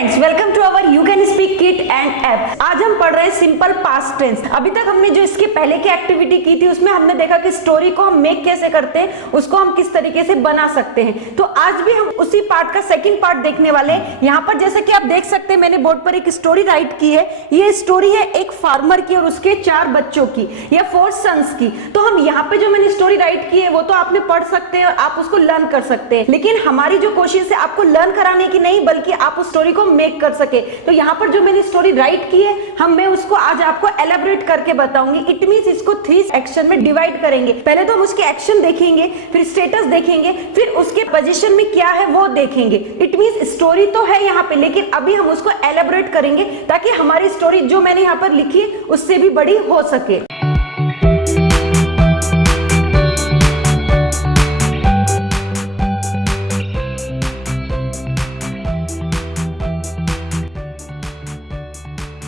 Friends, welcome to our you can speak kit and app. आज हम पढ़ रहे हैं सिंपल पास्ट टेंस। अभी तक हमने जो इसके पहले की एक्टिविटी की थी उसमें हमने देखा कि स्टोरी को हम मेक कैसे करते हैं, उसको हम किस तरीके से बना सकते हैं। तो आज भी हम उसी पार्ट का सेकंड पार्ट देखने वाले हैं। यहाँ पर जैसे कि आप देख सकते हैं मैंने बोर्ड पर एक स्टोरी राइट की है। ये स्टोरी है एक फार्मर की और उसके 4 बच्चों की या 4 सन्स की। तो हम यहाँ पे जो मैंने स्टोरी राइट की है वो तो आपने पढ़ सकते हैं और आप उसको लर्न कर सकते हैं, लेकिन हमारी जो कोशिश है आपको लर्न कराने की नहीं बल्कि आप उस स्टोरी को मेक कर सके। तो यहाँ पर जो मैंने स्टोरी राइट की है मैं उसको आज आपको एलेबोरेट करके बताऊंगी। इट मींस इसको 3 एक्शन में डिवाइड करेंगे। पहले तो हम उसके एक्शन देखेंगे, फिर स्टेटस देखेंगे, फिर उसके पोजीशन में क्या है वो देखेंगे। इट मींस स्टोरी तो है यहाँ पे, लेकिन अभी हम उसको एलेबोरेट करेंगे ताकि हमारी स्टोरी जो मैंने यहाँ पर लिखी है उससे भी बड़ी हो सके।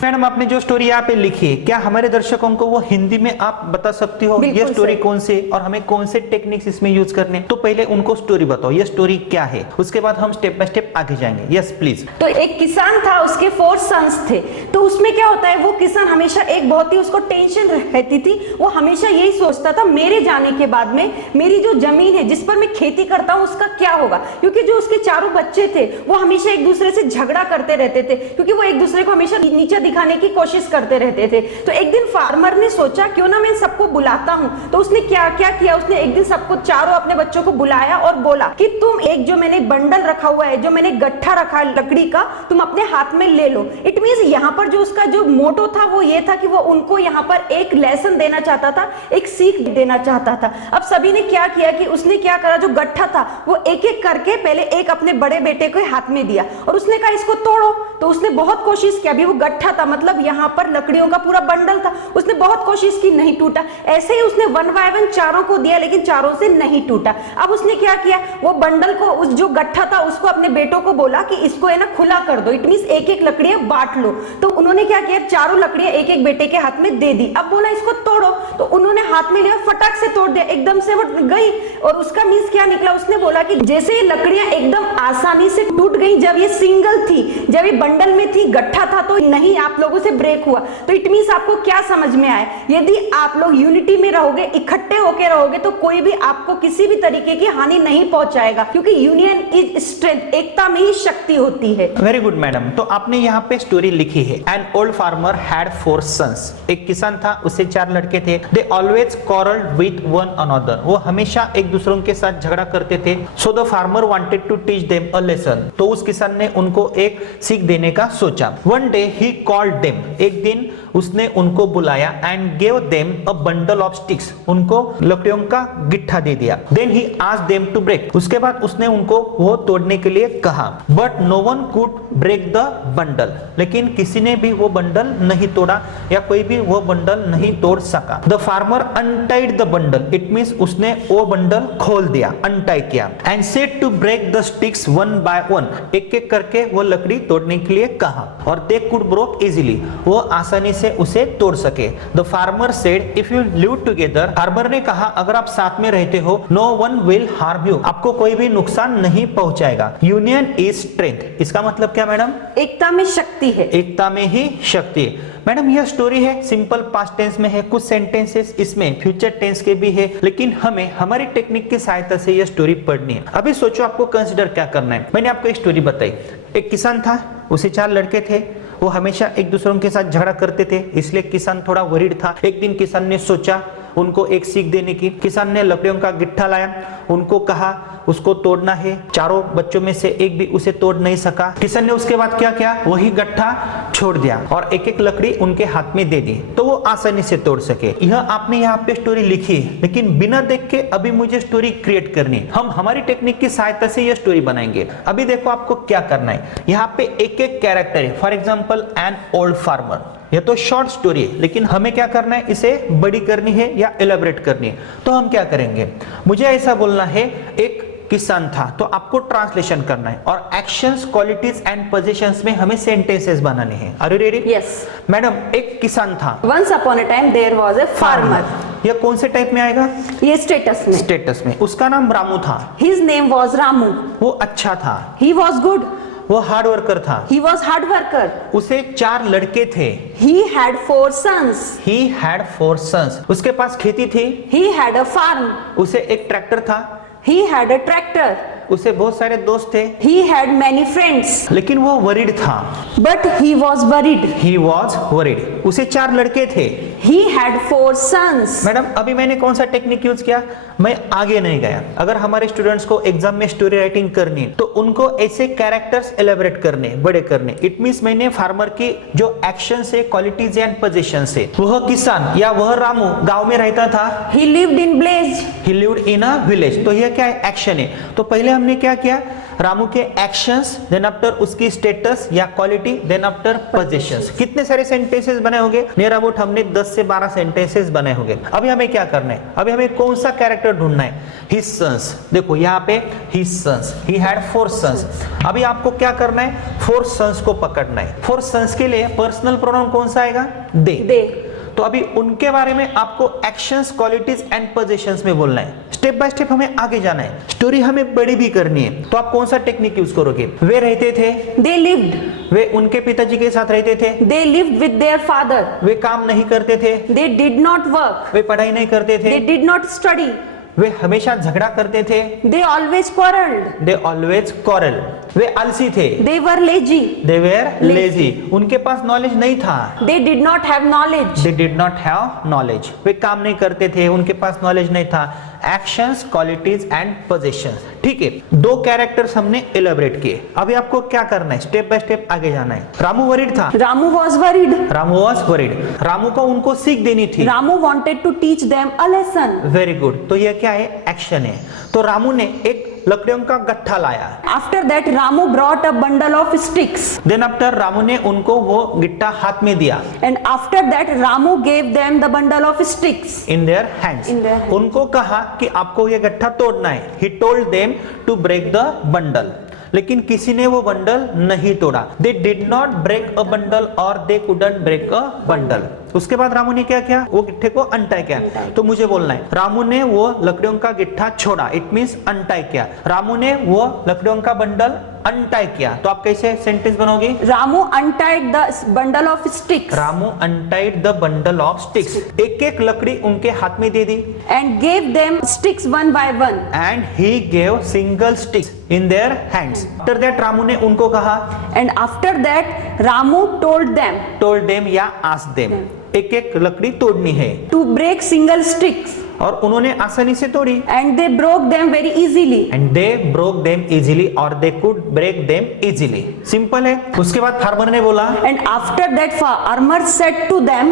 मैडम आपने जो स्टोरी यहाँ पे लिखी है, क्या हमारे दर्शकों को वो हिंदी में आप बता सकती हो ये स्टोरी कौन सी और हमें कौन से टेक्निक्स इसमें यूज करने? तो पहले उनको स्टोरी बताओ, ये स्टोरी क्या है, उसके बाद हम स्टेप बाय स्टेप आगे जाएंगे। Yes please. तो एक किसान था, उसके 4 सन्स थे। तो उसमें क्या होता है, वो किसान हमेशा एक बहुत ही उसको टेंशन रहती थी। वो हमेशा यही सोचता था मेरे जाने के बाद में मेरी जो जमीन है जिस पर मैं खेती करता हूँ उसका क्या होगा, क्योंकि जो उसके चारों बच्चे थे वो हमेशा एक दूसरे से झगड़ा करते रहते थे, क्योंकि वो एक दूसरे को हमेशा नीचा दिखाने की कोशिश करते रहते थे। तो एक दिन फार्मर ने सोचा क्यों ना मैं सबको बुलाता हूं। तो उसने क्या क्या किया, उसने एक दिन सबको चारों अपने बच्चों को बुलाया और बोला कि तुम एक जो मैंने बंडल रखा हुआ है, जो मैंने गट्ठा रखा है लकड़ी का, तुम अपने हाथ में ले लो। इट मींस यहाँ पर जो उसका जो मोटो था वो ये था कि वो उनको यहाँ पर एक लेसन देना चाहता था, एक सीख देना चाहता था। अब सभी ने क्या किया कि उसने क्या करा, जो गट्ठा था वो एक एक करके पहले एक अपने बड़े बेटे को हाथ में दिया और उसने कहा इसको तोड़ो। तो उसने बहुत कोशिश की, अभी वो गट्ठा था मतलब यहाँ पर लकड़ियों का पूरा बंडल था, उसने बहुत कोशिश की नहीं टूटा। ऐसे ही उसने 1 बाय 1 चारों को दिया लेकिन चारों से नहीं टूटा। अब उसने क्या किया, वो बंडल को उस जो गट्ठा था उसको अपने बेटों को बोला कि इसको है ना खुला कर दो। इट मींस एक एक लकड़ियां बांट लो। तो उन्होंने क्या किया, चारों लकड़ियां एक एक बेटे के हाथ में दे दी। अब बोला इसको तोड़ो, तो उन्होंने हाथ में लिया, फटाक से तोड़ दिया, एकदम से वो गई। और उसका मींस क्या निकला, उसने बोला कि जैसे ये लकड़ियां एकदम आसानी से टूट गई जब ये सिंगल थी, जब ये बंडल में थी, गट्ठा था तो नहीं आप लोगों से ब्रेक हुआ। तो इट मींस आपको क्या समझ में आया, यदि आप लोग यूनिटी में रहोगे, इकट्ठे होकर रहोगे तो कोई भी आपको किसी भी तरीके की हानि नहीं पहुंचाएगा, क्योंकि यूनियन इज स्ट्रेंथ, एकता में ही शक्ति होती है। Very good madam. तो आपने यहाँ पे स्टोरी लिखी है, an old farmer had 4 sons. एक किसान था, उससे 4 लड़के थे। They always quarrelled with one another. वो हमेशा एक दूसरों के साथ झगड़ा करते थे। So the farmer wanted to teach them a lesson. तो उस किसान ने उनको एक सीख देने का सोचा। One day he called them. एक दिन उसने उनको बुलाया and gave them a bundle of sticks. उनको लकड़ियों का गिट्ठा दे दिया। Then he asked them to break. उसके बाद उसने उनको वो तोड़ने के लिए कहा। But no one could break the bundle. लेकिन किसी ने भी वो बंडल नहीं तोड़ा या कोई भी वो बंडल नहीं तोड़ सका। The farmer untied the bundle. It means उसने वो बंडल खोल दिया, अनटाई किया। And said to break the sticks 1 by 1। एक एक करके वो लकड़ी तोड़ने के लिए कहा और दे कुड ब्रोक इजीली। वो आसानी से उसे तोड़ सके। The farmer said if you live together. Farmer ने कहा अगर आप साथ में रहते हो, no one will harm you. आपको कोई भी नुकसान नहीं पहुंचाएगा। Union is strength. इसका मतलब क्या मैडम? एकता में शक्ति है। एकता में ही शक्ति है। मैडम यह स्टोरी है, सिंपल पास्ट टेंस में है, कुछ सेंटेंसेस इसमें फ्यूचर टेंस के भी है, लेकिन हमें हमारी टेक्निक की सहायता से यह स्टोरी पढ़नी है। अभी सोचो आपको कंसीडर क्या करना है। मैंने आपको एक स्टोरी बताई। एक किसान था, उसे 4 लड़के थे। वो हमेशा एक दूसरों के साथ झगड़ा करते थे, इसलिए किसान थोड़ा वरीड था। एक दिन किसान ने सोचा उनको एक सीख देने की। किसान ने लकड़ियों का गिट्ठा लाया, उनको कहा उसको तोड़ना है। चारों बच्चों में से एक भी उसे तोड़ नहीं सका। किसान ने उसके बाद क्या किया, वही गट्ठा छोड़ दिया और एक एक लकड़ी उनके हाथ में दे दी तो वो आसानी से तोड़ सके। यह आपने यहाँ पे स्टोरी लिखी है, लेकिन बिना देख के अभी मुझे स्टोरी क्रिएट करनी है। हम हमारी टेक्निक की सहायता से यह स्टोरी बनाएंगे। अभी देखो आपको क्या करना है। यहाँ पे एक एक कैरेक्टर है। For example N old farmer. यह तो शॉर्ट स्टोरी है, लेकिन हमें क्या करना है, इसे बड़ी करनी है या एलाबोरेट करनी है। तो हम क्या करेंगे, मुझे ऐसा बोलना है एक किसान था, तो आपको ट्रांसलेशन करना है और एक्शंस, क्वालिटीज एंड पोजीशंस में हमें सेंटेंसेस बनाने हैं। Are you ready? Yes madam. एक किसान था। Once upon a time there was a farmer. यह कौन से टाइप में आएगा? ये स्टेटस में। स्टेटस में। उसका नाम रामू था। His name was Ramu. वो अच्छा था। He was good. वो हार्ड वर्कर था। He was hard worker. उसे 4 लड़के थे। He had 4 sons. He had 4 sons. उसके पास खेती थी। He had a farm. उसे एक ट्रैक्टर था। He had a tractor. उसे बहुत सारे दोस्त थे। He had many friends. लेकिन वो वरीड था। But he was worried. He was worried. उसे 4 लड़के थे। He had 4 sons. मैडम अभी मैंने कौन सा टेक्निक यूज किया, मैं आगे नहीं गया। अगर हमारे स्टूडेंट्स को एग्जाम में स्टोरी राइटिंग करनी है तो उनको ऐसे कैरेक्टर्स एलेबरेट करने, बड़े करने। इट मींस मैंने फार्मर की जो एक्शन है, क्वालिटीज एंड पोजीशन है, वह किसान या वह रामू गांव में रहता था। He lived in village. He lived in a village. तो यह क्या है, एक्शन है। तो पहले हमने क्या किया, रामू के एक्शंस, देन आफ्टर उसकी स्टेटस या क्वालिटी, देन आफ्टर पोजीशंस। कितने सारे सेंटेंसेस बने होंगे, नियर अबाउट हमने 10 से 12 सेंटेंसेस बने होंगे। अभी हमें क्या करना है, अभी हमें कौन सा कैरेक्टर ढूंढना है, हिज सन्स। देखो यहाँ पे his sons, he had 4 sons. अभी आपको क्या करना है, 4 सन्स को पकड़ना है। 4 सन्स के लिए पर्सनल प्रोनाउन कौन सा आएगा, दे। तो अभी उनके बारे में आपको एक्शंस, क्वालिटीज एंड पोजीशंस में बोलना है। स्टेप बाय स्टेप हमें आगे जाना है। स्टोरी हमें बड़ी भी करनी है तो आप कौन सा टेक्निक यूज करोगे। वे रहते थे, They lived. वे उनके पिताजी के साथ रहते थे। They lived with their father. वे काम नहीं करते थे, They did not work. वे पढ़ाई नहीं करते थे, They did not study. वे हमेशा झगड़ा करते थे। They always quarreled. They always quarrel. वे आलसी थे। They were lazy. They were lazy. उनके पास नॉलेज नहीं था। They did not have knowledge. They did not have knowledge. वे काम नहीं करते थे, उनके पास नॉलेज नहीं था। Actions, qualities and positions. ठीक है, 2 कैरेक्टर्स हमने एलेबरेट किए। अभी आपको क्या करना है, स्टेप बाय स्टेप आगे जाना है। रामू वरीड था। Ramu was worried. Ramu was worried. Ramu को उनको सीख देनी थी। Ramu wanted to teach them a lesson. Very good. तो यह क्या है, एक्शन है। तो रामू ने एक लकड़ियों का गट्ठा लाया। After that, Ramu brought a bundle of sticks. Then after Ramu ने उनको वो गिट्टा हाथ में दिया। And after that, Ramu gave them the bundle of sticks. In their hands. In their hands. उनको कहा कि आपको ये गट्ठा तोड़ना है। He told them to break the bundle. लेकिन किसी ने वो बंडल नहीं तोड़ा। They did not break a bundle और they couldn't break a bundle. उसके बाद रामू ने क्या किया, वो गिट्ठे को अनटाई किया। तो मुझे बोलना है, रामू ने वो लकड़ियों का गिट्ठा छोड़ा, इट मींस अनटाई किया। रामू ने वो लकड़ियों का बंडल अनटाई किया। तो आप कैसे सेंटेंस बनाओगे, Ramu untied the bundle of sticks Ramu untied the bundle of sticks. एक एक लकड़ी उनके हाथ में दे दी। and gave them sticks one by one. And he gave single sticks in their hands. After that Ramu ने उनको कहा, And after that, Ramu told them told them या आस्क्ड देम, एक एक लकड़ी तोड़नी है। to break single sticks. और उन्होंने आसानी से तोड़ी। And they broke them very easily. And they broke them easily और they could break them easily. Simple है। उसके बाद फार्मर ने बोला, And after that, farmer said to them,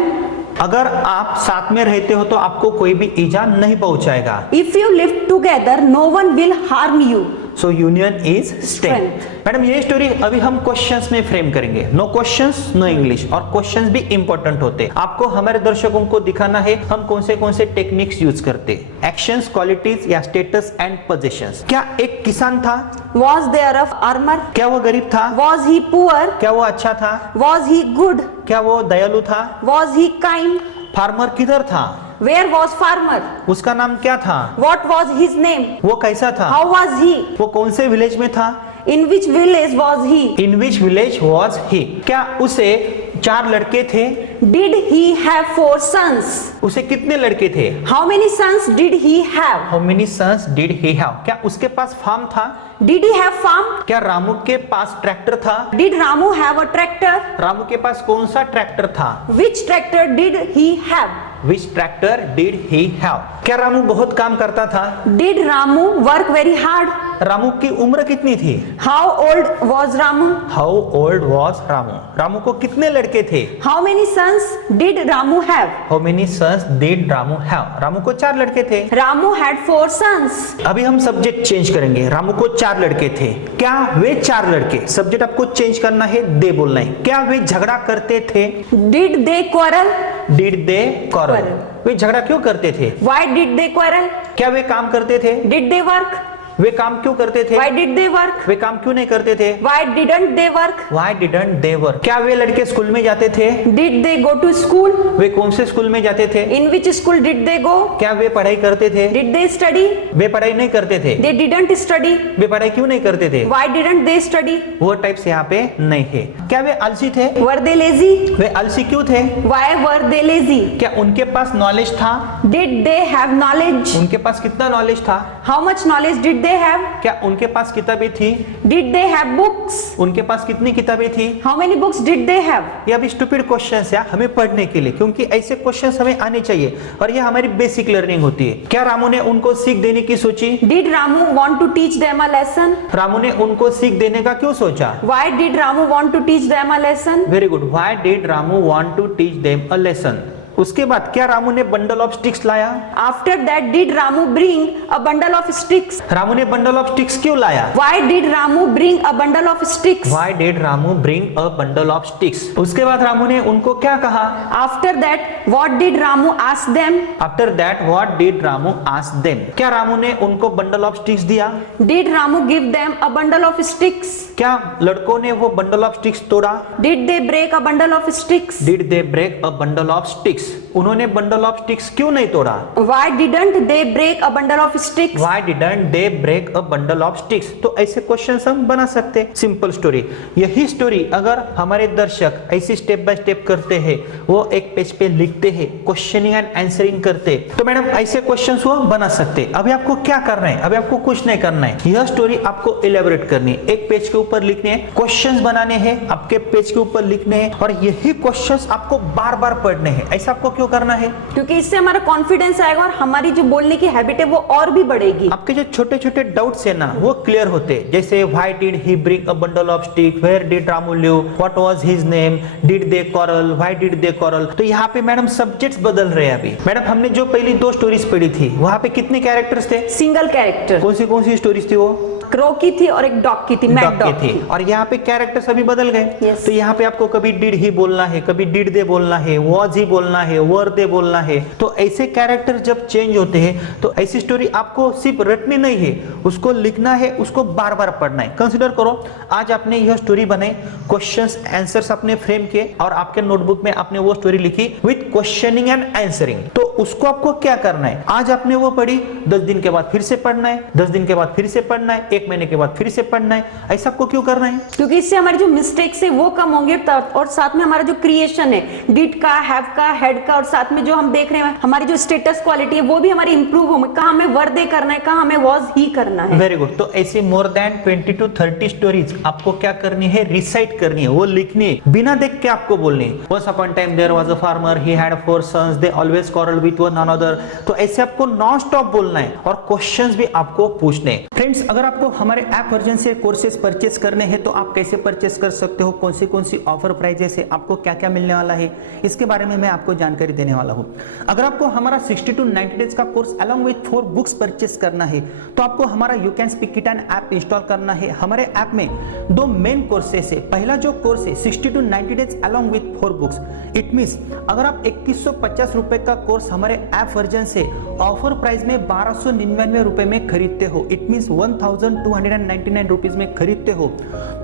अगर आप साथ में रहते हो तो आपको कोई भी ईजा नहीं पहुंचाएगा। if you live together, no one will harm you. So union is strength. Madam ये स्टोरी अभी हम क्वेश्चंस में फ्रेम करेंगे। नो क्वेश्चंस नो इंग्लिश, और क्वेश्चंस भी इंपॉर्टेंट होते हैं। आपको हमारे दर्शकों को दिखाना है हम कौन से टेक्निक्स यूज करते हैं। एक्शंस, क्वालिटीज या स्टेटस एंड पोजीशंस। क्या एक किसान था, Was there a farmer? क्या वो गरीब था, Was he poor? क्या वो अच्छा था, Was he good? क्या वो दयालु था। Was he kind? फार्मर किधर था, Where was farmer? उसका नाम क्या था, What was his name? वो कैसा था, How was he? वो कौन से विलेज में था, In which village was he? In which village was he. क्या उसे 4 लड़के थे, Did he have 4 sons? उसे कितने लड़के थे, How many sons did he have? How many sons did he have. क्या उसके पास फार्म था, Did he have farm? क्या रामू के पास ट्रैक्टर था, Did Ramu have a tractor? Ramu के पास कौन सा ट्रैक्टर था, Which tractor did he have? Which tractor did he have. क्या रामू बहुत काम करता था, Did Ramu work very hard? Ramu की उम्र कितनी थी, How old was Ramu? How old was Ramu. Ramu को कितने लड़के थे, How many sons did Ramu have? How many sons did Ramu have. Ramu को 4 लड़के थे। Ramu had 4 sons. अभी हम सब्जेक्ट चेंज करेंगे। रामू को 4 लड़के थे। क्या वे 4 लड़के, सब्जेक्ट आपको चेंज करना है, दे बोलना है। क्या वे झगड़ा करते थे, Did they quarrel? Did they quarrel. वे झगड़ा क्यों करते थे, Why did they quarrel? क्या वे काम करते थे, Did they work? वे काम क्यों करते थे? Why did they work? वे काम क्यों नहीं करते थे? Why didn't they work? Why didn't they work? क्या वे लड़के स्कूल में जाते थे? Did they go to school? वे कौन से स्कूल में जाते थे? In which school did they go? क्या वे पढ़ाई करते थे? Did they study? वे पढ़ाई नहीं करते थे। They didn't study. वे पढ़ाई क्यों नहीं करते थे? Why didn't they study? वो टाइप्स यहाँ पे नहीं है। क्या वे आलसी थे? Were they lazy? वे आलसी क्यों थे? Why were they lazy? क्या उनके पास नॉलेज था? Did they have knowledge? उनके पास कितना नॉलेज था? How much knowledge did they have? क्या उनके पास किताबें थी? Did they have books? उनके पास कितनी किताबें थी? How many books did they have? ये अभी स्टूपिड क्वेश्चंस है हमें पढ़ने के लिए, क्योंकि ऐसे क्वेश्चंस हमें आने चाहिए और ये हमारी बेसिक लर्निंग होती है। क्या रामू ने उनको सीख देने की सोची? Did Ramu want to teach them a lesson? Ramu ने उनको सीख देने का क्यों सोचा? Why did Ramu want to teach them a lesson? Very good. Why did Ramu want to teach them a lesson? उसके बाद क्या रामू ने बंडल ऑफ स्टिक्स लाया? After that, did Ramu bring a bundle of sticks? Ramu ने bundle of sticks क्यों लाया? Why did Ramu bring a bundle of sticks? Why did Ramu bring a bundle of sticks? उसके बाद रामू ने उनको क्या कहा? After that, what did Ramu ask them? After that what did Ramu ask them? क्या रामू ने उनको बंडल ऑफ स्टिक्स दिया? Did Ramu give them a bundle of sticks? क्या लड़कों ने वो बंडल ऑफ स्टिक्स तोड़ा? Did they break a bundle of sticks? Did they break a bundle of sticks? उन्होंने बंडल ऑफ स्टिक्स क्यों नहीं तोड़ा? Why didn't they break a bundle of sticks? Why didn't they break a bundle of sticks? तो ऐसे questions हम बना सकते हैं। Simple story. यही स्टोरी अगर हमारे दर्शक ऐसी स्टेप बाय स्टेप करते हैं, वो एक पेज पे लिखते हैं, क्वेश्चनिंग एंड आंसरिंग करते, तो मैडम ऐसे क्वेश्चंस वो बना सकते। अभी आपको क्या करना है? अभी आपको कुछ नहीं करना है, यह स्टोरी आपको इलेबोरेट करनी है, एक पेज के ऊपर लिखने हैं, क्वेश्चंस बनाने हैं, आपके पेज के ऊपर लिखने हैं और यही क्वेश्चंस आपको बार बार पढ़ने हैं। ऐसा आपको क्यों करना है? क्योंकि इससे हमारा कॉन्फिडेंस आएगा और हमारी जो बोलने की हैबिट है वो और भी बढ़ेगी। आपके जो छोटे छोटे डाउट्स है ना वो क्लियर होते हैं। जैसे why did he bring a bundle of stick, where did Ramu live, what was his name, did they quarrel, why did they quarrel। तो यहाँ पे मैडम सब्जेक्ट्स बदल रहे हैं। अभी मैडम हमने जो पहली दो स्टोरीज पढ़ी थी वहां पे कितने कैरेक्टर्स थे? Single character. कौन सी स्टोरीज थी वो? क्रो की थी और एक डॉग की थी, मैड डॉग थी। और यहाँ पे कैरेक्टर्स अभी बदल गए। Yes. तो यहाँ पे आपको कभी डिड ही बोलना है, कभी डिड दे बोलना है, वॉज ही बोलना है, वर दे बोलना है। तो ऐसे कैरेक्टर जब चेंज होते हैं तो ऐसी स्टोरी आपको सिर्फ रटनी नहीं है, उसको लिखना है, उसको बार बार पढ़ना है। कंसिडर करो आज आपने यह स्टोरी बनाई, क्वेश्चंस आंसर्स आपने फ्रेम किए और आपके नोटबुक में आपने वो स्टोरी लिखी विद क्वेश्चनिंग एंड आंसरिंग। तो उसको आपको क्या करना है? आज आपने वो पढ़ी, 10 दिन के बाद फिर से पढ़ना है, 10 दिन के बाद फिर से पढ़ना है, 1 महीने के बाद फिर से पढ़ना है। ऐसा आपको क्यों करना है? क्योंकि इससे हमारे जो मिस्टेक्स है वो कम होंगे और साथ में हमारा जो क्रिएशन है, डिड का, हैव का, हेड का और साथ में जो हम देख रहे हैं हमारी जो स्टेटस क्वालिटी है वो भी हमारी इंप्रूव होगी। कहाँ हमें वर दे करना है, कहाँ हमें वॉज ही करना है। Very good. तो ऐसे मोर देन 20 to 30 स्टोरीज आपको क्या करनी है? रिसाइट करनी है, वो लिखनी है, बिना देख के आपको बोलनी है। Once upon a time there was a farmer, he had 4 sons, they always quarreled with one another। तो ऐसे आपको नॉन स्टॉप बोलना है और क्वेश्चंस भी आपको पूछने हैं। फ्रेंड्स अगर आपको हमारे ऐप वर्जन से कोर्सेज परचेस करने हैं तो आप कैसे परचेस कर सकते हो, कौन सी ऑफर प्राइजेस है, आपको क्या क्या मिलने वाला है, इसके बारे में मैं आपको जानकारी देने वाला हूं। अगर आपको हमारा 60 to 90 डेज का course along with 4 books purchase करना है तो आपको हमारा you can speak it and app install करना है। हमारे ऐप में 2 मेन कोर्सेस है। पहला जो कोर्स है 60 to 90 days along with 4 books, it means अगर आप 2150 रुपए का कोर्स हमारे ऐप वर्जन से ऑफर प्राइस में 1299 रुपए में खरीदते हो, इट मींस 1299 रुपीज में खरीदते हो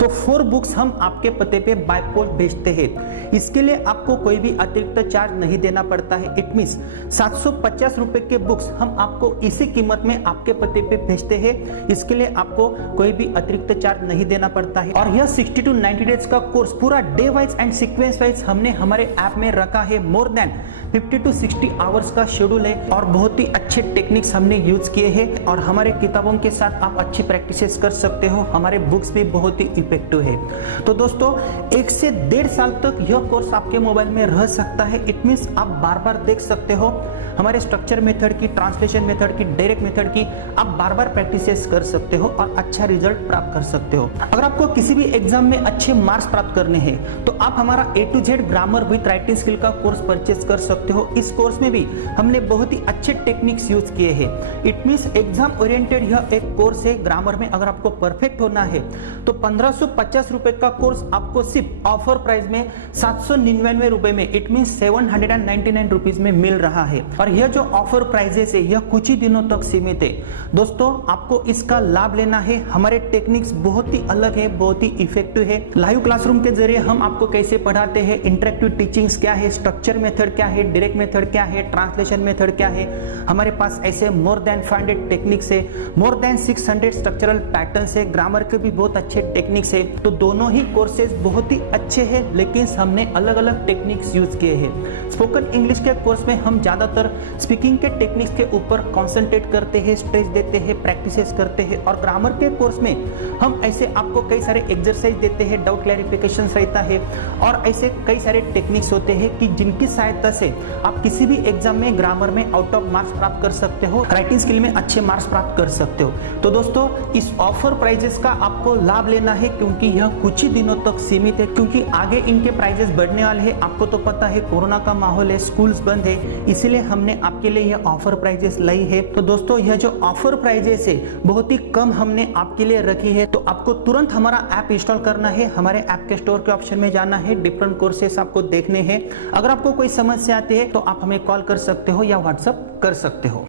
तो 4 बुक्स हम आपके पते पे बाय पोस्ट भेजते हैं। इसके लिए आपको कोई भी अतिरिक्त चार्ज नहीं देना पड़ता है। इट मींस 750 रुपए के बुक्स हम आपको इसी कीमत में आपके पते पे भेजते हैं। इसके लिए आपको कोई भी अतिरिक्त चार्ज नहीं देना पड़ता है। और यह 60 to 90 डेज का कोर्स पूरा day wise and sequence wise हमने हमारे ऐप में रखा है। मोर देन 50 to 60 आवर्स का शेड्यूल है और बहुत ही अच्छे टेक्निक्स हमने यूज किए हैं और हमारे किताबों के साथ आप अच्छी प्रैक्टिसेस कर सकते हो। हमारे बुक्स भी बहुत ही इफेक्टिव है। तो दोस्तों 1 से 1.5 साल तक यह कोर्स आपके मोबाइल में रह सकता है। इट मींस आप बार बार देख सकते हो हमारे स्ट्रक्चर मेथड की, ट्रांसलेशन मेथड की, डायरेक्ट मेथड की आप बार बार प्रैक्टिसेस कर सकते हो और अच्छा रिजल्ट प्राप्त कर सकते हो। अगर आपको किसी भी एग्जाम में अच्छे मार्क्स प्राप्त करने हैं तो आप हमारा A to Z grammar with writing skill का कोर्स परचेस कर सकते हो। इस कोर्स में भी हमने बहुत ही अच्छे टेक्निक्स यूज किए हैं। इट मींस एग्जाम ओरिएंटेड यह एक कोर्स है ग्रामर ग्रामर में अगर आपको परफेक्ट होना है तो 1550 रुपए का कोर्स आपको सिर्फ ऑफर प्राइस में 799 रुपए में, इट मीन 799 रुपीज में मिल रहा है। और यह जो ऑफर प्राइजेस है यह कुछ ही दिनों तक सीमित है। दोस्तों आपको इसका लाभ लेना है। हमारे टेक्निक्स बहुत ही अलग है, बहुत ही इफेक्टिव है। लाइव क्लासरूम के जरिए हम आपको कैसे पढ़ाते हैं, इंटरेक्टिव टीचिंग्स क्या है, स्ट्रक्चर मेथड क्या है, डायरेक्ट मेथड क्या है, ट्रांसलेशन मेथड क्या है। हमारे पास ऐसे मोर देन 500 टेक्निक्स है, मोर देन 600 स्ट्रक्चरल पैटर्न्स है, ग्रामर के भी बहुत अच्छे टेक्निक्स है। तो दोनों ही कोर्सेज बहुत ही अच्छे हैं, लेकिन हमने अलग अलग टेक्निक्स यूज किए हैं। स्पोकन इंग्लिश के कोर्स में हम ज्यादातर स्पीकिंग के टेक्निक्स के ऊपर कॉन्सेंट्रेट करते हैं, स्ट्रेस देते हैं, प्रैक्टिसेस करते हैं। और ग्रामर के कोर्स में हम ऐसे आपको कई सारे एक्सरसाइज देते हैं, डाउट क्लैरिफिकेशन रहता है और ऐसे कई सारे टेक्निक्स होते हैं कि जिनकी सहायता से आप किसी भी एग्जाम में ग्रामर में आउट ऑफ मार्क्स प्राप्त कर सकते हो, राइटिंग स्किल में अच्छे मार्क्स प्राप्त कर सकते हो। तो दोस्तों इस ऑफर प्राइजेस का आपको लाभ लेना है, क्योंकि यह कुछ ही दिनों तक सीमित है, क्योंकि आगे इनके प्राइजेस बढ़ने वाले हैं। आपको तो पता है कोरोना का माहौल है, स्कूल्स बंद है, इसीलिए हमने आपके लिए यह ऑफर प्राइजेस लाई है। तो दोस्तों यह जो ऑफर प्राइजेस है बहुत ही कम हमने आपके लिए रखी है। तो आपको तुरंत हमारा ऐप इंस्टॉल करना है, हमारे ऐप के स्टोर के ऑप्शन में जाना है, डिफरेंट कोर्सेस आपको देखने हैं। अगर आपको कोई समस्या आती है तो आप हमें कॉल कर सकते हो या व्हाट्सएप कर सकते हो।